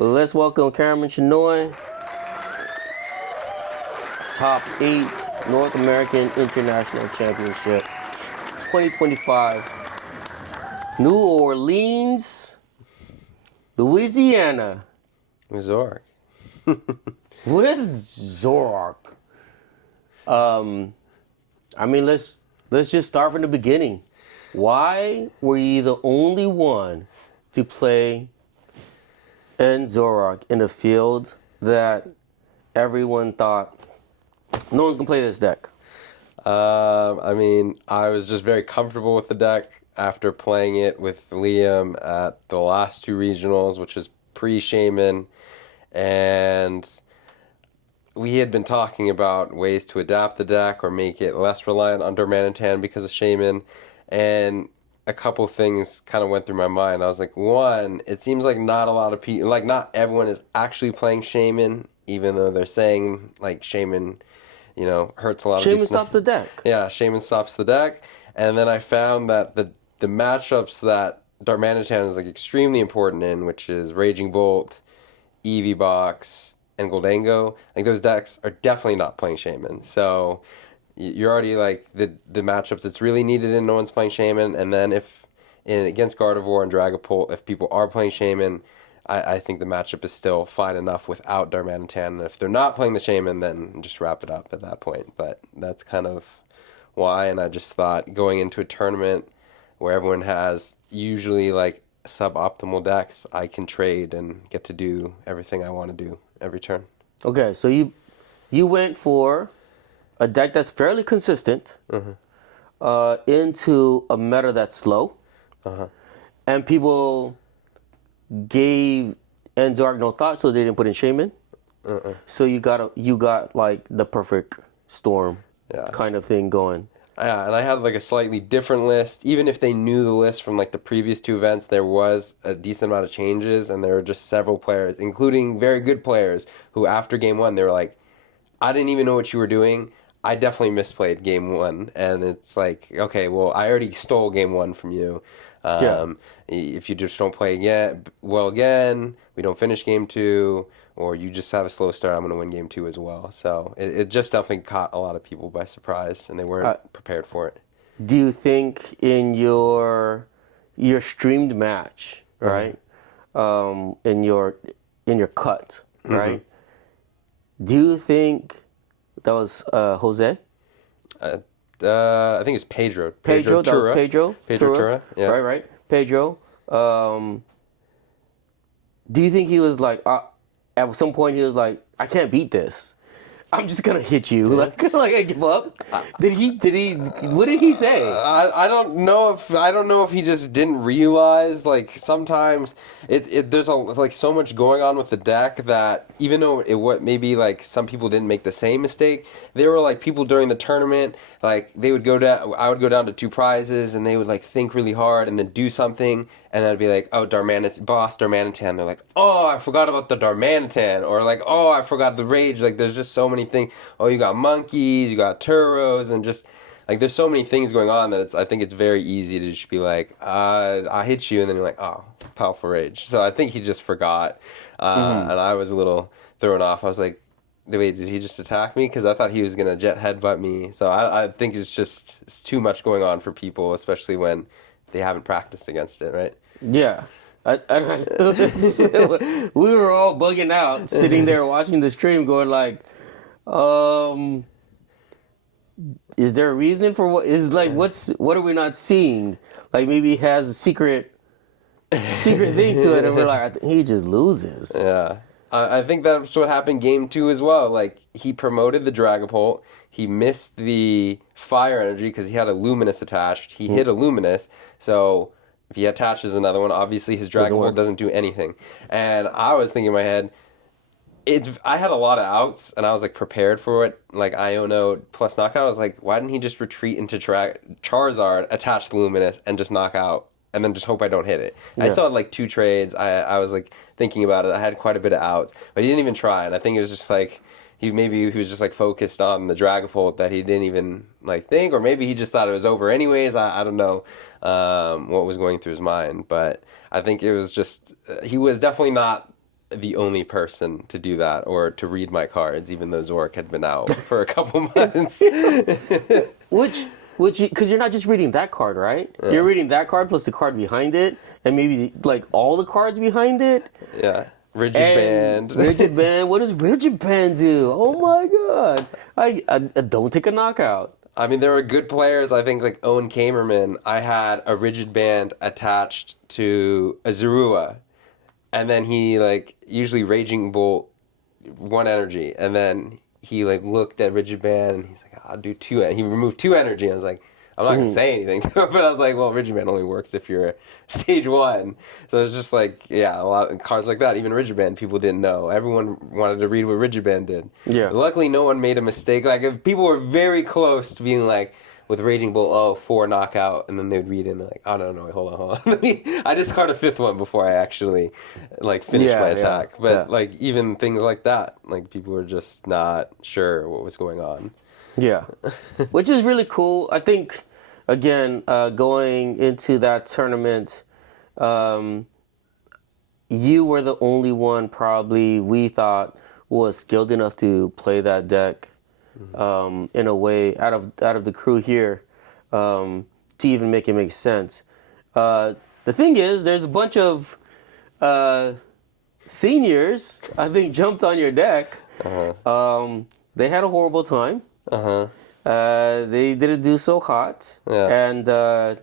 Well, let's welcome Cameron Shenoy, top 8 North American International Championship 2025. New Orleans, Louisiana. Zoroark. With Zoroark. Let's just start from the beginning. Why were you the only one to play in Zoroark in a field that everyone thought no one's gonna play this deck? I was just very comfortable with the deck after playing it with Liam at the last 2 regionals, which was pre-Shaman, and we had been talking about ways to adapt the deck or make it less reliant on Darmanitan because of Shaman, and a couple things kind of went through my mind. I was like, one, it seems like not a lot of people, like not everyone is actually playing Shaman, even though they're saying like Shaman, hurts a lot of Shaman stops the deck. Yeah, Shaman stops the deck. And then I found that the matchups that Darmanitan is like extremely important in, which is Raging Bolt, Eevee Box, and Goldango, like those decks are definitely not playing Shaman. So you're already like the matchups that's really needed in no one's playing Shaman. And then if against Gardevoir and Dragapult, if people are playing Shaman, I think the matchup is still fine enough without Darmanitan. And if they're not playing the Shaman, then just wrap it up at that point. But that's kind of why. And I just thought going into a tournament where everyone has usually like suboptimal decks, I can trade and get to do everything I want to do every turn. Okay, so you went for a deck that's fairly consistent into a meta that's slow, and people gave Zoroark no thought, so they didn't put in Shaman. So you got like the perfect storm kind of thing going. Yeah, and I had like a slightly different list. Even if they knew the list from like the previous 2 events, there was a decent amount of changes, and there were just several players, including very good players, who after game 1 they were like, I didn't even know what you were doing. I definitely misplayed game 1, and it's like, okay, well, I already stole game 1 from you. If you just don't play again, we don't finish game 2, or you just have a slow start, I'm going to win game 2 as well. So it just definitely caught a lot of people by surprise, and they weren't prepared for it. Do you think in your streamed match, right? In your cut, right? Do you think that was Jose? I think it's Pedro. Pedro, that was Pedro. Tura. Yeah. Right. Pedro. Do you think he was like, at some point he was like, I can't beat this. I'm just gonna hit you. Like I give up. Did he? What did he say? I don't know if he just didn't realize. Like sometimes there's like so much going on with the deck that even though maybe like some people didn't make the same mistake, there were like people during the tournament, like they would go down. I would go down to 2 prizes, and they would like think really hard and then do something, and I'd be like, oh, boss Darmanitan. They're like, oh, I forgot about the Darmanitan, or like, oh, I forgot the Rage. Like there's just so many things. Oh, you got monkeys, you got Turos, and just like there's so many things going on that I think it's very easy to just be like, I hit you, and then you're like, oh, powerful Rage. So I think he just forgot, and I was a little thrown off. I was like, wait, did he just attack me? Because I thought he was gonna jet headbutt me. So I think it's too much going on for people, especially when they haven't practiced against it, right? Yeah. We were all bugging out, sitting there watching the stream, going like, is there a reason for what is like? What are we not seeing? Like maybe he has a secret thing to it, and we're like, I think he just loses. Yeah, I think that's what happened game 2 as well. Like he promoted the Dragapult, he missed the Fire Energy because he had a Luminous attached. He hit a Luminous, so if he attaches another one, obviously his Dragapult doesn't do anything. And I was thinking in my head, I had a lot of outs, and I was like prepared for it. Like Iono plus knockout, I was like, why didn't he just retreat into Charizard, attach the Luminous, and just knock out, and then just hope I don't hit it? Yeah. I still had like 2 trades. I was like thinking about it. I had quite a bit of outs, but he didn't even try. And I think it was just like he was just like focused on the Dragapult that he didn't even like think, or maybe he just thought it was over anyways. I don't know what was going through his mind, but I think it was just he was definitely not the only person to do that or to read my cards, even though Zoroark had been out for a couple months. Which, because you're not just reading that card, right? Yeah. You're reading that card plus the card behind it, and maybe like all the cards behind it. Yeah. Rigid And Band. Rigid Band. What does Rigid Band do? Oh my god! I don't take a knockout. I mean, there were good players. I think like Owen Kamerman. I had a Rigid Band attached to a Zorua, and then he like usually Raging Bolt 1 energy, and then he like looked at Rigid Band and he's like, I'll do 2. He removed 2 energy. I was like, I'm not gonna say anything to him, but I was like, well, Rigid Band only works if you're stage 1. So it's just like, yeah, a lot of cards like that. Even Rigid Band, people didn't know. Everyone wanted to read what Rigid Band did. Yeah. Luckily, no one made a mistake. Like if people were very close to being like, with Raging Bull, 4 knockout, and then they'd read it and they're like, oh no, wait, hold on. I discard a 5th one before I actually like finish my attack. But like even things like that, like people were just not sure what was going on. Yeah, which is really cool. I think, again, going into that tournament, you were the only one probably we thought was skilled enough to play that deck in a way out of the crew here to even make it make sense. The thing is, there's a bunch of seniors I think jumped on your deck. They had a horrible time. They didn't do so hot, and I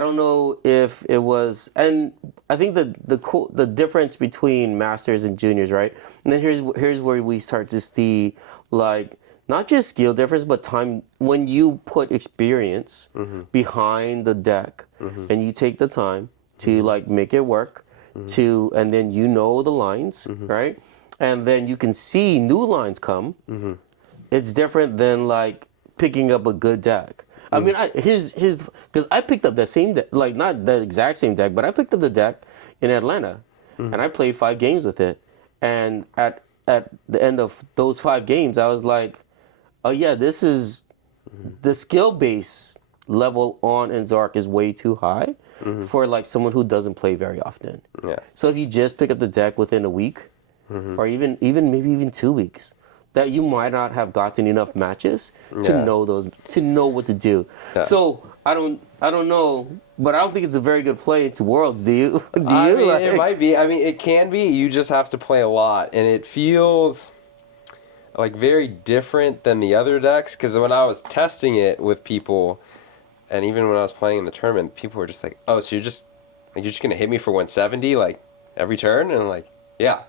don't know if it was. And I think the difference between masters and juniors, right? And then here's where we start to see like not just skill difference, but time when you put experience behind the deck, and you take the time to like make it work, and then you know the lines, right? And then you can see new lines come. It's different than like picking up a good deck. I mean, here's because I picked up that same deck, like not the exact same deck, but I picked up the deck in Atlanta, and I played 5 games with it. And at the end of those 5 games, I was like, oh yeah, this is the skill base level on Zoroark is way too high for like someone who doesn't play very often. Yeah. So if you just pick up the deck within a week, or even maybe 2 weeks, that you might not have gotten enough matches to know what to do. Yeah. So I don't know, but I don't think it's a very good play into Worlds. Do you? I mean, it might be. I mean, it can be. You just have to play a lot, and it feels like very different than the other decks. Because when I was testing it with people, and even when I was playing in the tournament, people were just like, "Oh, so you're just gonna hit me for 170 like every turn?" And I'm like, "Yeah."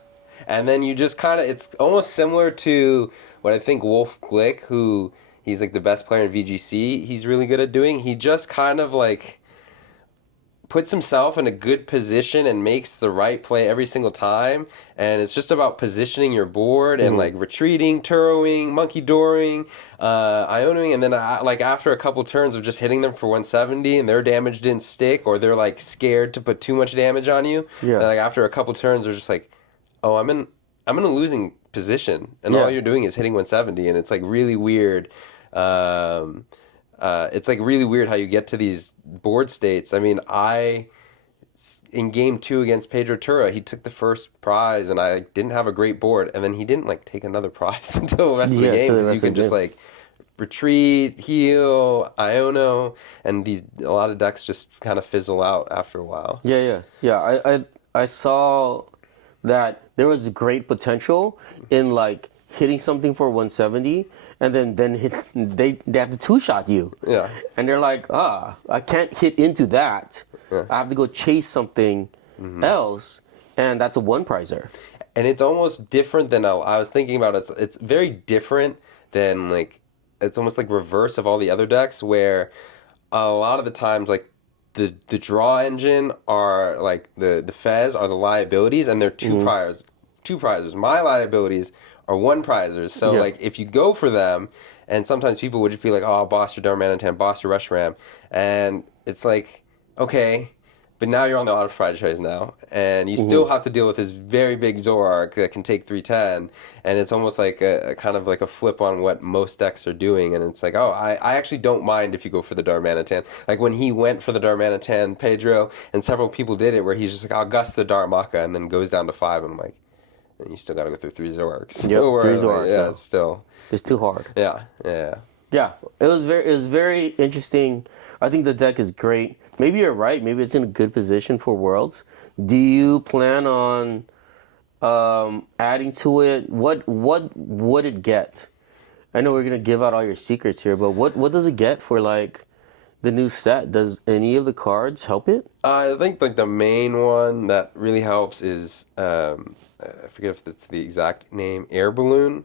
And then you just kind of, it's almost similar to what I think Wolf Glick, who he's like the best player in VGC, he's really good at doing. He just kind of like puts himself in a good position and makes the right play every single time. And it's just about positioning your board and like retreating, Turoing, Monkey Dooring, Ionoing, and then like after a couple turns of just hitting them for 170 and their damage didn't stick, or they're like scared to put too much damage on you. Yeah. And, like after a couple turns, they're just like, oh, I'm in a losing position, and all you're doing is hitting 170, and it's like really weird. It's like really weird how you get to these board states. I mean, in game 2 against Pedro Tura, he took the first prize, and I didn't have a great board, and then he didn't like take another prize until the rest of the game, because you can just like retreat, heal, Iono, and a lot of decks just kind of fizzle out after a while. Yeah. I saw that there was great potential in like hitting something for 170, and then they have to 2-shot you. Yeah. And they're like, I can't hit into that. Yeah. I have to go chase something else, and that's a 1-prizer. And it's almost different than I was thinking about. It's very different than like, it's almost like reverse of all the other decks, where a lot of the times like the draw engine are like the Fez are the liabilities, and they're 2 prizes. 2 prizes. My liabilities are 1-prizers. So like if you go for them, and sometimes people would just be like, oh, boss your Darmanitan, boss your Rush Ram, and it's like, okay, But now you're on the auto franchise now, and you still have to deal with this very big Zoroark that can take 310, and it's almost like a kind of like a flip on what most decks are doing, and it's like, oh, I actually don't mind if you go for the Darmanitan. Like when he went for the Darmanitan, Pedro, and several people did it, where he's just like, I'll gust the Darmaka, and then goes down to 5, and I'm like, and you still got to go through 3 Zoroarks. Yep, 3 Zoroarks. Yeah, it's still. It's too hard. Yeah. Yeah, it was very interesting. I think the deck is great. Maybe you're right. Maybe it's in a good position for Worlds. Do you plan on adding to it? What would it get? I know we're gonna give out all your secrets here, but what does it get for like the new set? Does any of the cards help it? I think like the main one that really helps is I forget if it's the exact name, Air Balloon,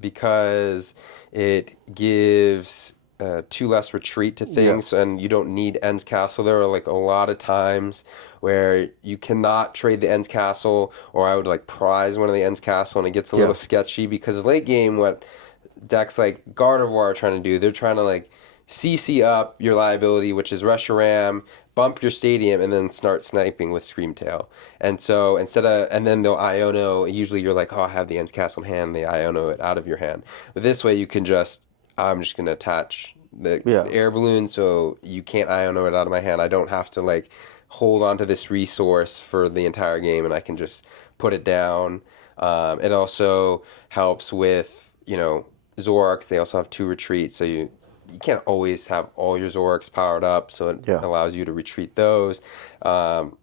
because it gives 2 less retreat to things, and you don't need Ends Castle. There are like a lot of times where you cannot trade the Ends Castle, or I would like prize one of the Ends Castle, and it gets a little sketchy because late game, what decks like Gardevoir are trying to do, they're trying to like CC up your liability, which is Reshiram, bump your stadium, and then start sniping with Screamtail. And so and then they'll Iono, usually you're like, oh, I have the Ends Castle in hand, they Iono it out of your hand. But this way you can I'm just going to attach the Air Balloon so you can't Iono it out of my hand. I don't have to like hold on to this resource for the entire game, and I can just put it down. It also helps with, Zoroarks. They also have 2 retreats, so you can't always have all your Zoroarks powered up, so it allows you to retreat those.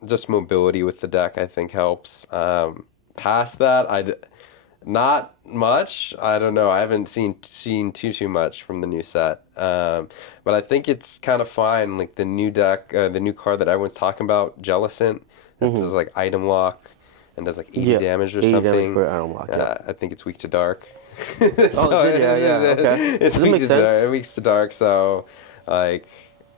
Just mobility with the deck, I think, helps. Past that, not much. I don't know. I haven't seen too much from the new set. But I think it's kind of fine. Like the new deck, the new card that everyone's talking about, Jellicent, it does like item lock and does like 80 damage or 80 something. Damage for item lock. I think it's weak to dark. So okay. It's That makes sense. weak to dark, so like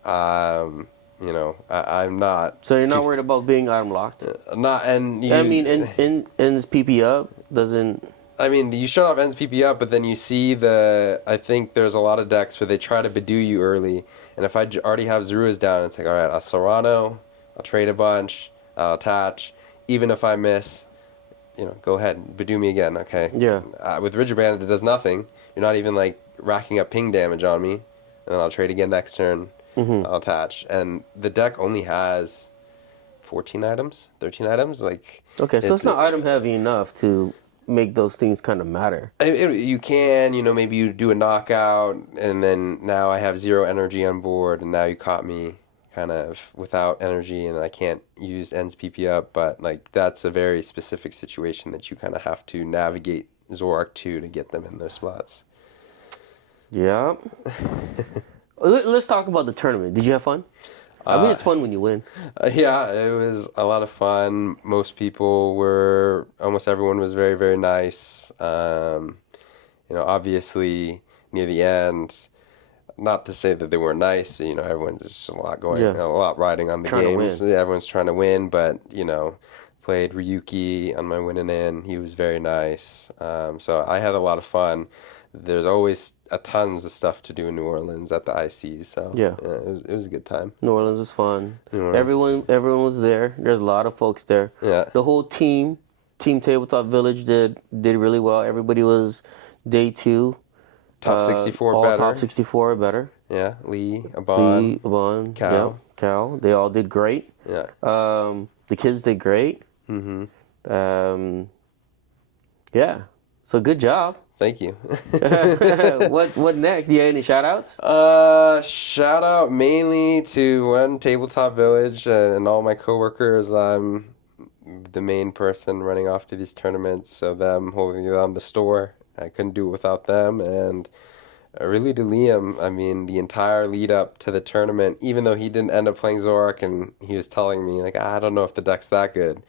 I'm not. So you're not worried about being item locked? Not, and I mean, in this PP up doesn't. I mean, you shut off Ends PP up, but then you see I think there's a lot of decks where they try to Badoo you early, and if I already have Zeruas down, it's like, all right, I'll Serrano, I'll trade a bunch, I'll attach, even if I miss, go ahead, Badoo me again, okay? Yeah. With Rigid Bandit, it does nothing. You're not even like racking up ping damage on me, and then I'll trade again next turn, I'll attach, and the deck only has 14 items, 13 items, like. Okay, so it's not item heavy enough to make those things kind of matter. You can, maybe you do a knockout, and then now I have 0 energy on board, and now you caught me kind of without energy, and I can't use Ends PP up, but like that's a very specific situation that you kind of have to navigate Zoroark 2 to get them in those spots. Yeah. Let's talk about the tournament. Did you have fun? I mean, it's fun when you win. Yeah, it was a lot of fun. Almost everyone was very, very nice. Obviously near the end, not to say that they weren't nice, but, everyone's just a lot going, a lot riding on the games. Everyone's trying to win, but, played Ryuki on my winning end. He was very nice. So I had a lot of fun. There's always tons of stuff to do in New Orleans at the ICs, so it was a good time. New Orleans was fun. Everyone was there. There's a lot of folks there. Yeah. The whole Team Tabletop Village did really well. Everybody was day 2. Top 64 all better. Top 64 or better. Yeah, Lee, Abon, Cal. Cal. They all did great. Yeah. The kids did great. Mm-hmm. Yeah. So good job. Thank you. What next? You have any shout outs? Shout out mainly to One Tabletop Village and all my coworkers. I'm the main person running off to these tournaments, so them holding down the store. I couldn't do it without them, and really to Liam, I mean, the entire lead up to the tournament, even though he didn't end up playing Zoroark, and he was telling me, like, I don't know if the deck's that good.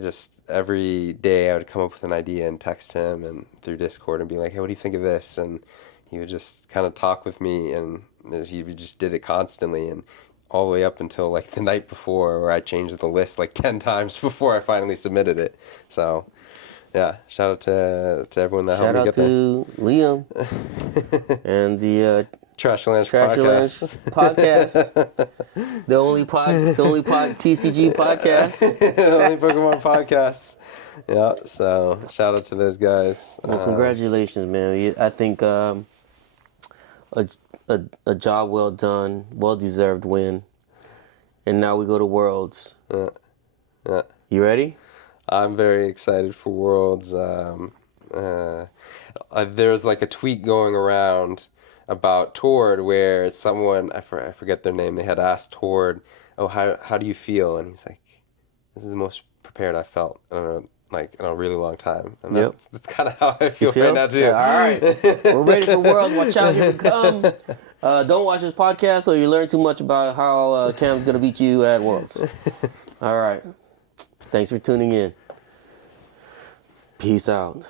Just every day I would come up with an idea and text him and through Discord and be like, hey, what do you think of this? And he would just kind of talk with me, and he just did it constantly, and all the way up until like the night before, where I changed the list like 10 times before I finally submitted it. So yeah, shout out to everyone that helped me get there. Shout out to Liam and the Trash Lunch Trash Lunch Podcast. The only TCG podcast. The only Pokemon podcast. Yeah, so shout out to those guys. Well, congratulations, man. I think a job well done, well deserved win. And now we go to Worlds. Yeah. You ready? I'm very excited for Worlds. There's like a tweet going around about Tord where someone, I forget their name, they had asked Tord, "Oh, how do you feel?" And he's like, "This is the most prepared I've felt like in a really long time." And that's kind of how I feel right now too. Yeah, all right, we're ready for Worlds. Watch out, here we come. Don't watch this podcast or you learn too much about how Cam's gonna beat you at Worlds. All right, thanks for tuning in. Peace out.